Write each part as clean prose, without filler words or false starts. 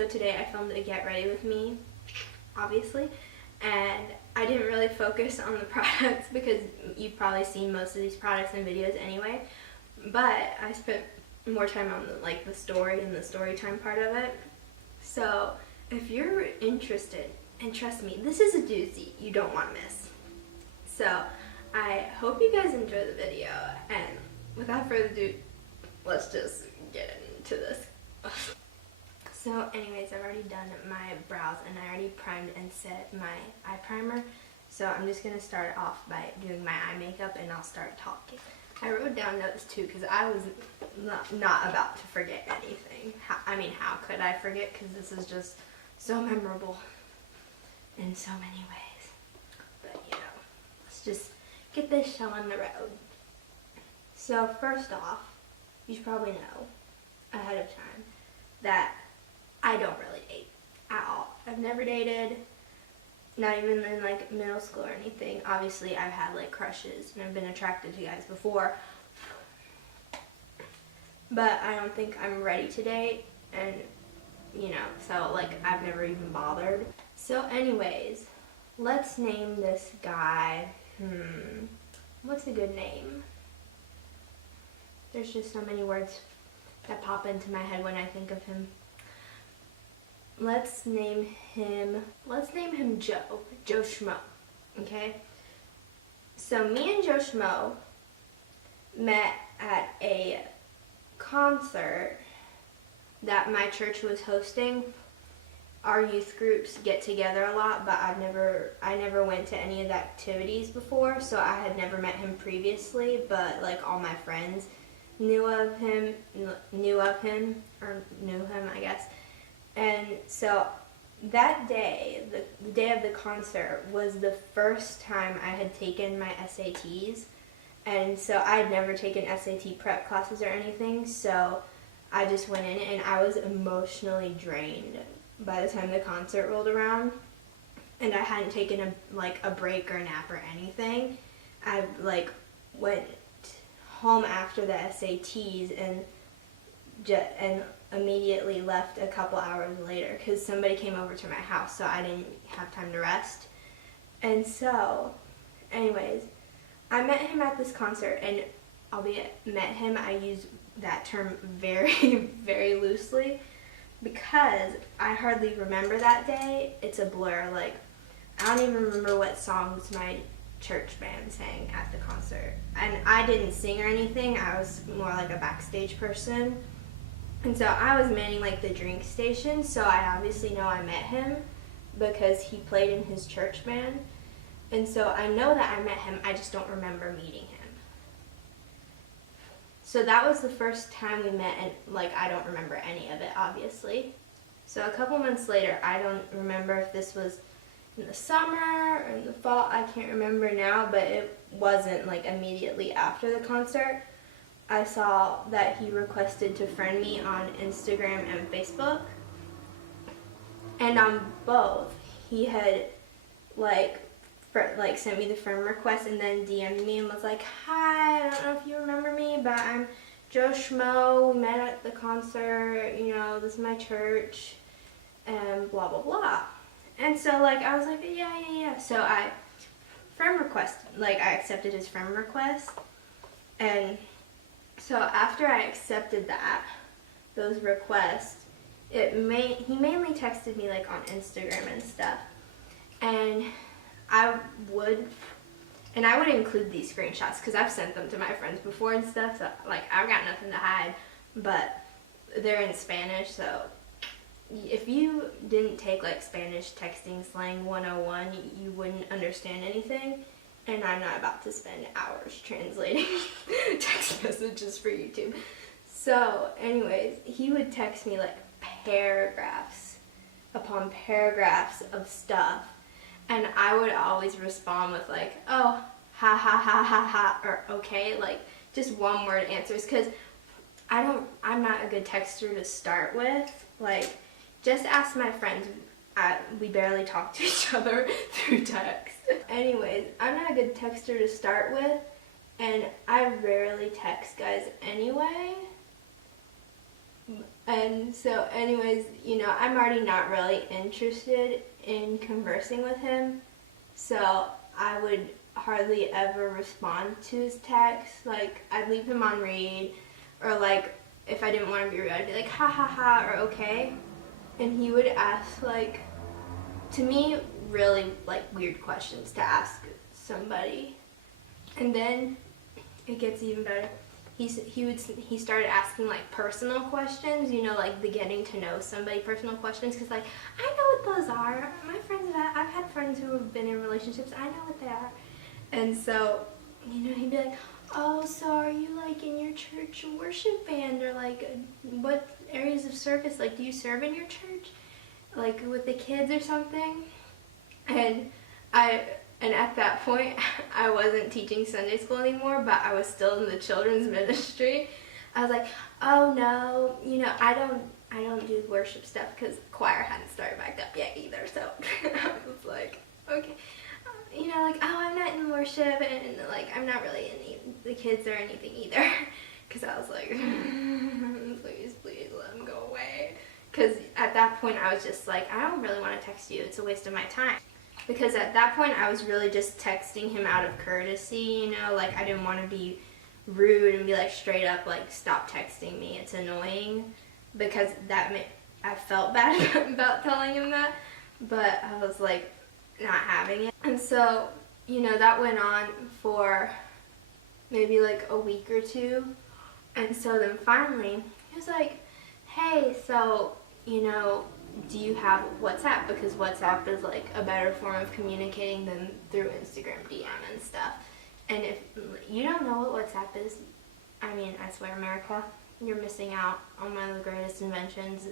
So today I filmed a get ready with me, obviously, and I didn't really focus on the products because you've probably seen most of these products in videos anyway, but I spent more time on the story and the story time part of it. So if you're interested, and trust me, this is a doozy you don't want to miss. So I hope you guys enjoy the video, and without further ado, let's just get into this. So anyways, I've already done my brows and I already primed and set my eye primer. So I'm just going to start off by doing my eye makeup and I'll start talking. I wrote down notes too because I was not about to forget anything. How could I forget? Because this is just so memorable in so many ways. But let's just get this show on the road. So first off, you should probably know ahead of time that I don't really date at all. I've never dated, not even in middle school or anything. Obviously I've had crushes and I've been attracted to guys before, but I don't think I'm ready to date, and so I've never even bothered. So anyways, let's name this guy, what's a good name? There's just so many words that pop into my head when I think of him. Let's name him Joe Schmo, okay? So me and Joe Schmo met at a concert that my church was hosting. Our youth groups get together a lot, but I never went to any of the activities before, so I had never met him previously, but all my friends knew him, I guess. And so that day, the day of the concert, was the first time I had taken my SATs. And so I had never taken SAT prep classes or anything, so I just went in and I was emotionally drained by the time the concert rolled around. And I hadn't taken a break or a nap or anything. I went home after the SATs and immediately left a couple hours later because somebody came over to my house, so I didn't have time to rest. And so anyways, I met him at this concert, and albeit met him, I use that term very, very loosely because I hardly remember that day. It's a blur. I don't even remember what songs my church band sang at the concert. And I didn't sing or anything. I was more like a backstage person. And so I was manning the drink station, so I obviously know I met him because he played in his church band. And so I know that I met him, I just don't remember meeting him. So that was the first time we met, and I don't remember any of it, obviously. So a couple months later, I don't remember if this was in the summer or in the fall, I can't remember now, but it wasn't immediately after the concert. I saw that he requested to friend me on Instagram and Facebook, and on both he had sent me the friend request and then DM'd me and was like, "Hi, I don't know if you remember me, but I'm Joe Schmo. We met at the concert. This is my church, and blah blah blah." And so I was like, yeah. So I accepted his friend request, and so after I accepted those requests, he mainly texted me on Instagram and stuff, and I would include these screenshots because I've sent them to my friends before and stuff. So I've got nothing to hide, but they're in Spanish, so if you didn't take Spanish texting slang 101, you wouldn't understand anything. And I'm not about to spend hours translating text messages for YouTube. So anyways, he would text me paragraphs upon paragraphs of stuff. And I would always respond with oh, ha ha ha ha ha, or okay, just one word answers. Because I'm not a good texter to start with. Just ask my friends. We barely talk to each other through text. Anyways, I'm not a good texter to start with, and I rarely text guys anyway. And so anyways, you know, I'm already not really interested in conversing with him, so I would hardly ever respond to his texts. Like, I'd leave him on read, or like, if I didn't want to be rude, I'd be like, ha ha ha, or okay. And he would ask, like, to me, really, like, weird questions to ask somebody. And then it gets even better. He started asking, like, personal questions, you know, like the getting to know somebody personal questions, because, like, I know what those are. My friends I've had friends who have been in relationships. I know what they are. And so, you know, he'd be like, oh, so are you, like, in your church worship band, or, like, what areas of service, like, do you serve in your church, like, with the kids or something? And at that point, I wasn't teaching Sunday school anymore, but I was still in the children's ministry. I was like, oh no, you know, I don't do worship stuff, because choir hadn't started back up yet either. So I was like, okay, you know, like, oh, I'm not in worship, and like, I'm not really in the kids or anything either. Because I was like, please let them go away. Because at that point, I was just like, I don't really want to text you. It's a waste of my time. Because at that point, I was really just texting him out of courtesy, you know, like, I didn't want to be rude and be like, straight up, like, stop texting me, it's annoying, because I felt bad about telling him that, but I was like, not having it. And so, you know, that went on for maybe like a week or two, and so then finally, he was like, hey, so, you know, do you have WhatsApp? Because WhatsApp is like a better form of communicating than through Instagram DM and stuff. And if you don't know what WhatsApp is, I mean, I swear, America, you're missing out on one of the greatest inventions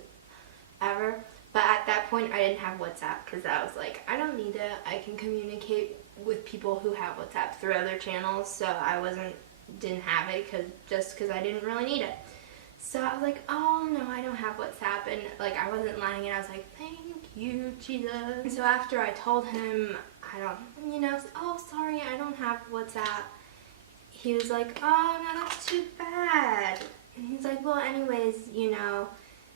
ever. But at that point, I didn't have WhatsApp, because I was like, I don't need it. I can communicate with people who have WhatsApp through other channels, so I didn't have it just because I didn't really need it. So I was like, oh no, I don't have WhatsApp, and like, I wasn't lying, and I was like, thank you, Jesus. And so after I told him, oh, sorry, I don't have WhatsApp, he was like, oh no, that's too bad. And he's like, well, anyways, you know,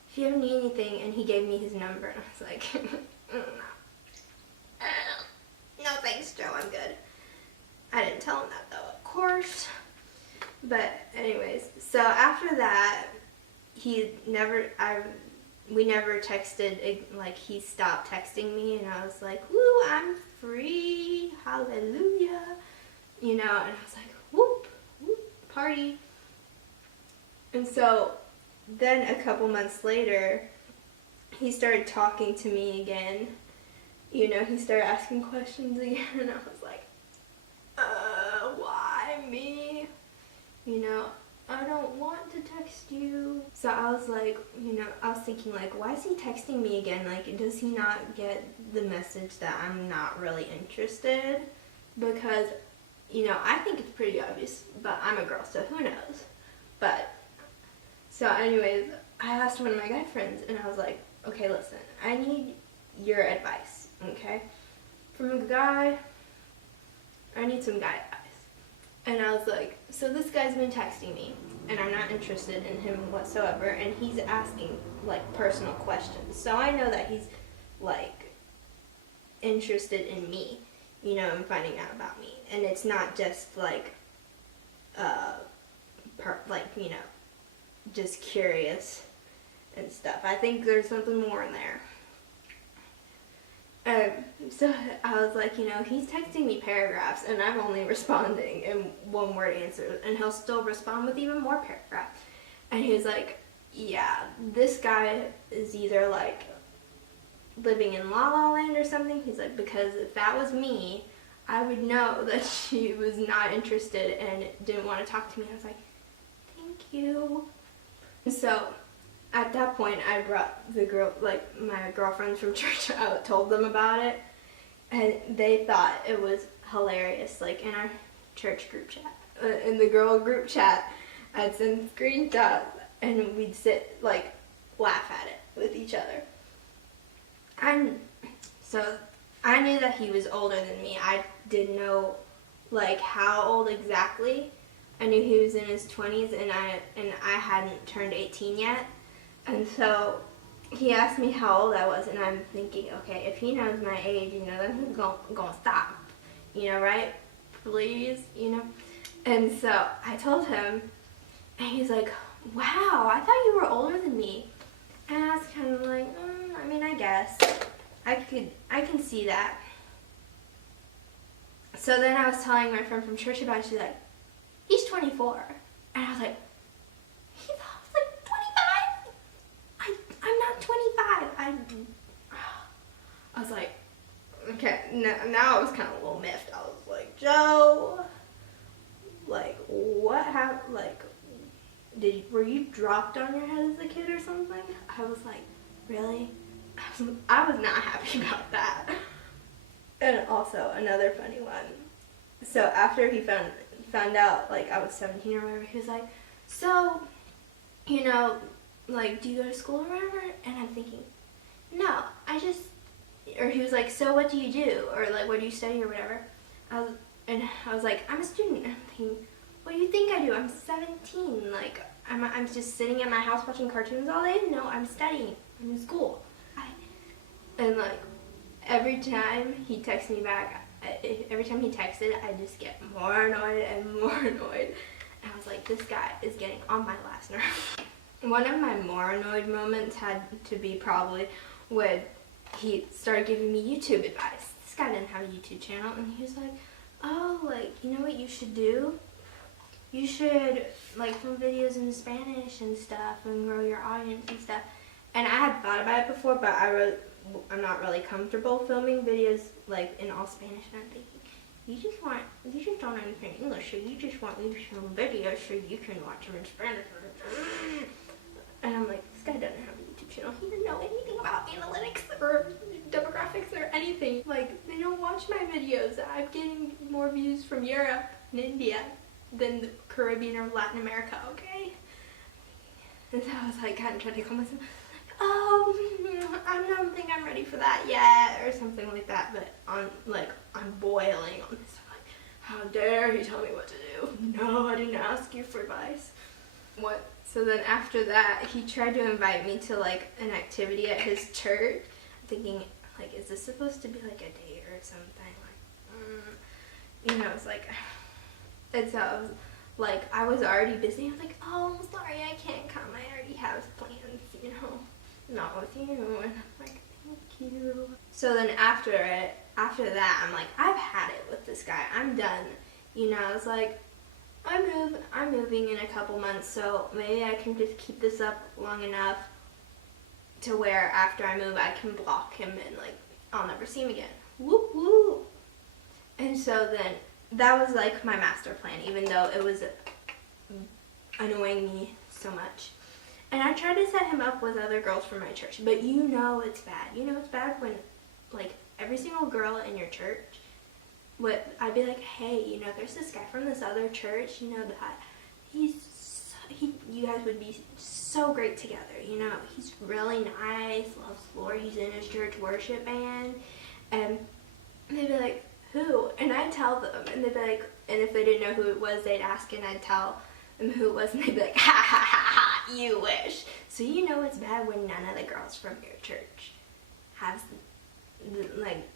if you ever need anything, and he gave me his number, and I was like, no thanks, Joe, I'm good. I didn't tell him that though, of course. But anyways, so after that, we never texted, like, he stopped texting me, and I was like, woo, I'm free, hallelujah, you know, and I was like, whoop, whoop, party. And so then a couple months later, he started talking to me again, you know, he started asking questions again, and I was like, why me? You know, I don't want to text you. So I was like, you know, I was thinking, like, why is he texting me again? Like, does he not get the message that I'm not really interested? Because, you know, I think it's pretty obvious, but I'm a girl, so who knows? But, so anyways, I asked one of my guy friends, and I was like, okay, listen, I need your advice, okay? From a guy, I need some guy advice. And I was like, so this guy's been texting me, and I'm not interested in him whatsoever, and he's asking, like, personal questions. So I know that he's, like, interested in me, you know, and finding out about me. And it's not just, like, you know, just curious and stuff. I think there's something more in there. So I was like, you know, he's texting me paragraphs, and I'm only responding in one-word answers, and he'll still respond with even more paragraphs. And he was like, yeah, this guy is either, like, living in La La Land or something. He's like, because if that was me, I would know that she was not interested and didn't want to talk to me. I was like, thank you. And so at that point, I brought my girlfriends from church out, told them about it, and they thought it was hilarious. Like, in our church group chat, in the girl group chat, I'd send screenshots, and we'd sit, like, laugh at it with each other. So I knew that he was older than me. I didn't know, like, how old exactly. I knew he was in his 20s, and I hadn't turned 18 yet. And so he asked me how old I was, and I'm thinking, okay, if he knows my age, you know, then he's gonna stop, you know, right? Please, you know. And so I told him, and he's like, wow, I thought you were older than me. And I was kind of like, I mean, I guess I can see that. So then I was telling my friend from church about it. She's like, he's 24. And I was like, I was like 25? I'm not 25. I was like, okay, now I was kind of a little miffed. I was like, Joe, like, what happened? Like, were you dropped on your head as a kid or something? I was like, really? I was not happy about that. And also another funny one. So after he found out like I was 17 or whatever, he was like, so, you know, like, do you go to school or whatever? And I'm thinking, no, or he was like, so what do you do? Or like, what do you study or whatever? I was like, I'm a student. And I'm thinking, what do you think I do? I'm 17. Like, I'm just sitting in my house watching cartoons all day? No, I'm studying. I'm in school. And like, every time he texts me back, every time he texted, I just get more annoyed and more annoyed. And I was like, this guy is getting on my last nerve. One of my more annoyed moments had to be probably when he started giving me YouTube advice. This guy didn't have a YouTube channel, and he was like, oh, like, you know what you should do? You should, like, film videos in Spanish and stuff and grow your audience and stuff. And I had thought about it before, but I'm not really comfortable filming videos, like, in all Spanish. And I'm thinking, you just don't understand English, so you just want me to film videos so you can watch them in Spanish. And I'm like, this guy doesn't have a YouTube channel. He doesn't know anything about analytics or demographics or anything. Like, they don't watch my videos. I'm getting more views from Europe and India than the Caribbean or Latin America, okay? And so I was like, kind of trying to calm myself. I don't think I'm ready for that yet, or something like that. But I'm boiling on this. I'm like, how dare he tell me what to do? No, I didn't ask you for advice. What? So then after that, he tried to invite me to like an activity at his church. I'm thinking, like, is this supposed to be like a date or something? Like, you know, it's like, and so I was like, I was already busy. I was like, oh, I'm sorry, I can't come. I already have plans, you know, not with you. And I'm like, thank you. So then after that, I'm like, I've had it with this guy. I'm done. You know, I was like, I'm moving in a couple months, so maybe I can just keep this up long enough to where after I move, I can block him and like, I'll never see him again. Whoop whoop. And so then that was like my master plan, even though it was annoying me so much. And I tried to set him up with other girls from my church, but you know it's bad. You know it's bad when like every single girl in your church, I'd be like, hey, you know, there's this guy from this other church, you know, that you guys would be so great together, you know, he's really nice, loves the Lord, he's in his church worship band. And they'd be like, who? And I'd tell them, and they'd be like, and if they didn't know who it was, they'd ask, and I'd tell them who it was, and they'd be like, ha ha ha ha, you wish. So you know it's bad when none of the girls from your church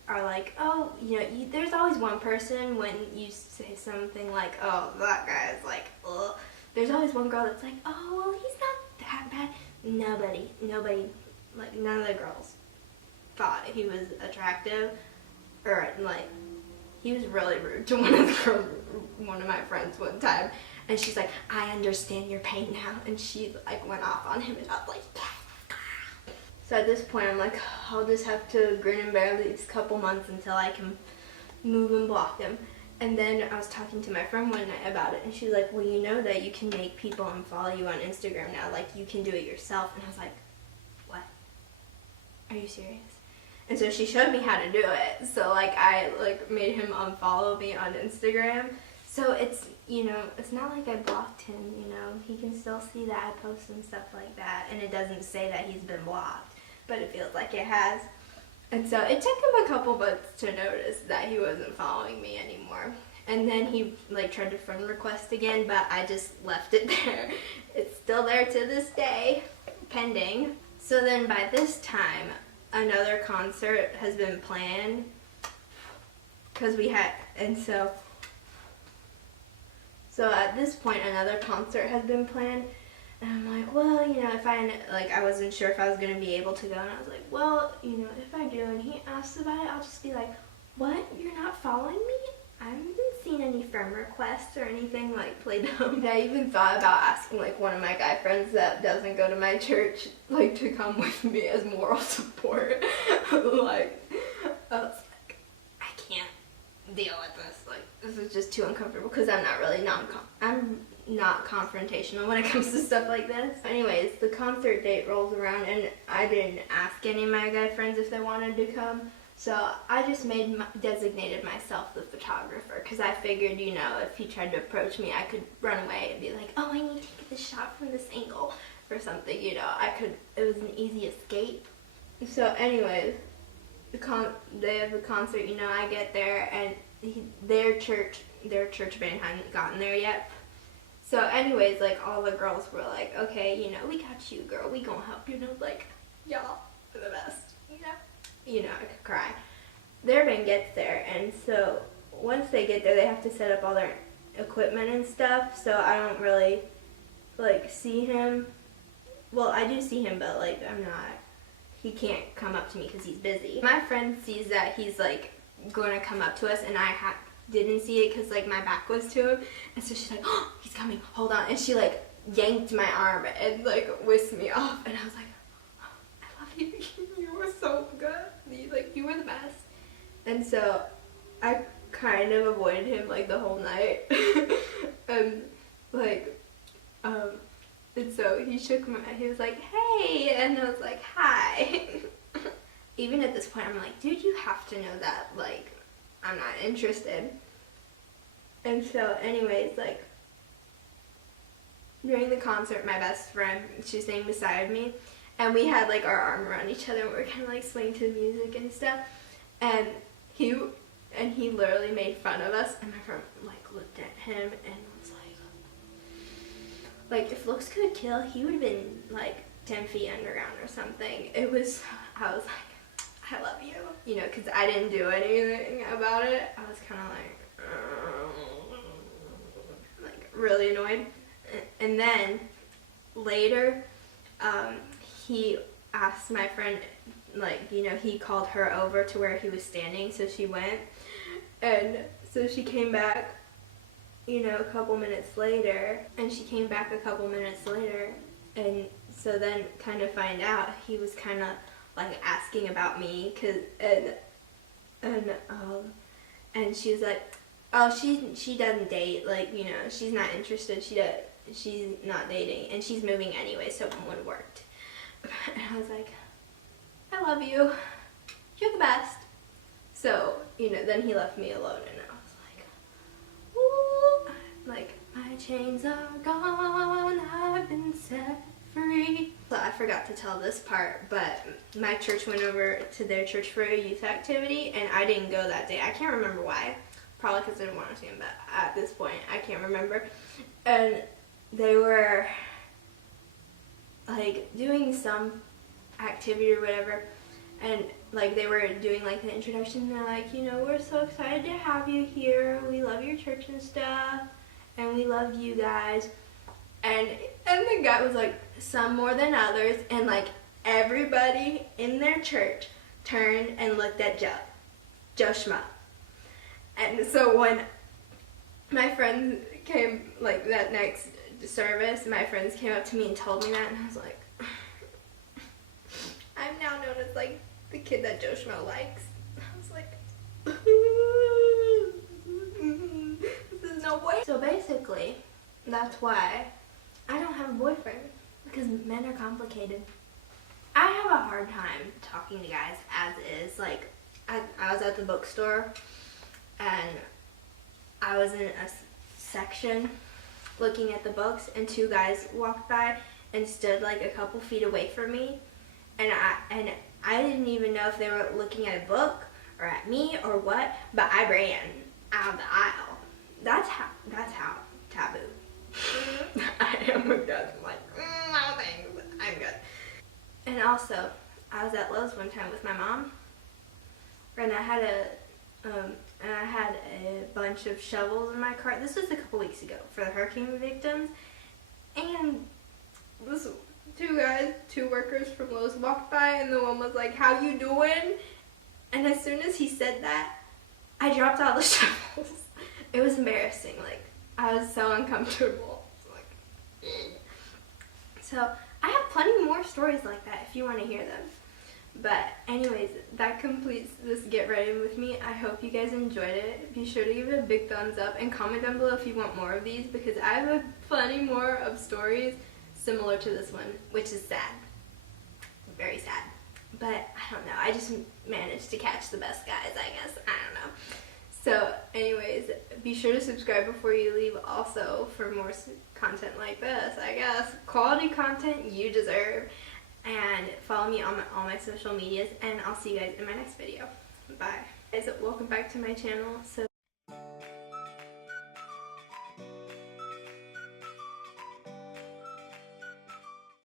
are like, oh, you know, there's always one person when you say something like, oh, that guy is like, ugh. There's always one girl that's like, oh, well, he's not that bad. Nobody, like, none of the girls thought he was attractive, or like, he was really rude to one of my friends one time, and she's like, I understand your pain now, and she like went off on him, and I was like, yeah. So at this point, I'm like, I'll just have to grin and bear these couple months until I can move and block him. And then I was talking to my friend one night about it, and she was like, well, you know that you can make people unfollow you on Instagram now. Like, you can do it yourself. And I was like, what? Are you serious? And so she showed me how to do it. So, like, I, like, made him unfollow me on Instagram. So it's, you know, it's not like I blocked him, you know. He can still see that I post and stuff like that. And it doesn't say that he's been blocked, but it feels like it has. And so it took him a couple months to notice that he wasn't following me anymore. And then he like tried to friend request again, but I just left it there. It's still there to this day. pending. So then by this time, another concert has been planned, because we had, and so at this point another concert has been planned, and I'm like, well, you know, if I wasn't sure if I was going to be able to go, and I was like, well, you know, if I do and he asks about it, I'll just be like, what, you're not following me? I haven't seen any friend requests or anything, like, play dumb. I even thought about asking, like, one of my guy friends that doesn't go to my church, like, to come with me as moral support. Like, I was like, I can't deal with this. Like, this is just too uncomfortable, because I'm not really I'm not confrontational when it comes to stuff like this. Anyways, the concert date rolls around, and I didn't ask any of my guy friends if they wanted to come. So I just designated myself the photographer, because I figured, you know, if he tried to approach me, I could run away and be like, oh, I need to take this shot from this angle or something, you know. It was an easy escape. So anyways, day of the concert, you know, I get there, and their church band hadn't gotten there yet. So anyways, like, all the girls were like, okay, you know, we got you, girl, we gonna help you. And I was like, y'all are the best, you know. You know, I could cry. Their band gets there, and so once they get there, they have to set up all their equipment and stuff, so I don't really, like, see him. Well, I do see him, but, like, he can't come up to me because he's busy. My friend sees that he's, like, going to come up to us, and I didn't see it because, like, my back was to him, and so she's like, oh, he's coming, hold on, and she, like, yanked my arm and, like, whisked me off, and I was like, oh, I love you, you were so good. You were the best. And so I kind of avoided him, like, the whole night. And so he was like, hey, and I was like, hi. Even at this point, I'm like, dude, you have to know that, like, I'm not interested. And so anyways, like, during the concert, my best friend, she was sitting beside me, and we had, like, our arm around each other, and we were kind of, like, swaying to the music and stuff. And he literally made fun of us, and my friend, like, looked at him and was like, if looks could kill, he would have been, like, 10 feet underground or something. I was like, I love you. You know, because I didn't do anything about it. I was kind of like, really annoyed. And then later, he asked my friend, like, you know, he called her over to where he was standing, so she went, and so she came back, you know, a couple minutes later, and so then kind of find out he was kind of, like, asking about me, and she was like, oh, she doesn't date, like, you know, she's not interested, she's not dating, and she's moving anyway, so it would have worked. And I was like, I love you. You're the best. So, you know, then he left me alone, and I was like, ooh, like, my chains are gone, I've been set free. So I forgot to tell this part, but my church went over to their church for a youth activity, and I didn't go that day. I can't remember why. Probably because I didn't want to see him, but at this point, I can't remember. And they were, like, doing some activity or whatever, and, like, they were doing, like, the introduction, and they're like, you know, we're so excited to have you here, we love your church and stuff, and we love you guys. And the guy was like, some more than others, and, like, everybody in their church turned and looked at Joe Schmuck. And so when my friends came, like, that next service, my friends came up to me and told me that, and I was like, I'm now known as, like, the kid that Joe Schmo likes. I was like, this is no boy. So basically, that's why I don't have a boyfriend, because men are complicated. I have a hard time talking to guys as is. Like, I was at the bookstore, and I was in a section looking at the books, and two guys walked by and stood, like, a couple feet away from me, and I didn't even know if they were looking at a book or at me or what, but I ran out of the aisle. That's how taboo I am with guys. I'm like, no thanks, I'm good. And also, I was at Lowe's one time with my mom, and I had a bunch of shovels in my cart. This was a couple weeks ago for the hurricane victims, and this two workers from Lowe's walked by, and the one was like, "How you doing?" And as soon as he said that, I dropped all the shovels. It was embarrassing. Like, I was so uncomfortable. So I have plenty more stories like that if you want to hear them. But anyways, that completes this Get Ready with me. I hope you guys enjoyed it. Be sure to give it a big thumbs up and comment down below if you want more of these, because I have plenty more of stories similar to this one, which is sad. Very sad. But I don't know. I just managed to catch the best guys, I guess. I don't know. So anyways, be sure to subscribe before you leave also for more content like this, I guess. Quality content you deserve. And follow me on all my social medias, and I'll see you guys in my next video. Bye. Guys, welcome back to my channel. So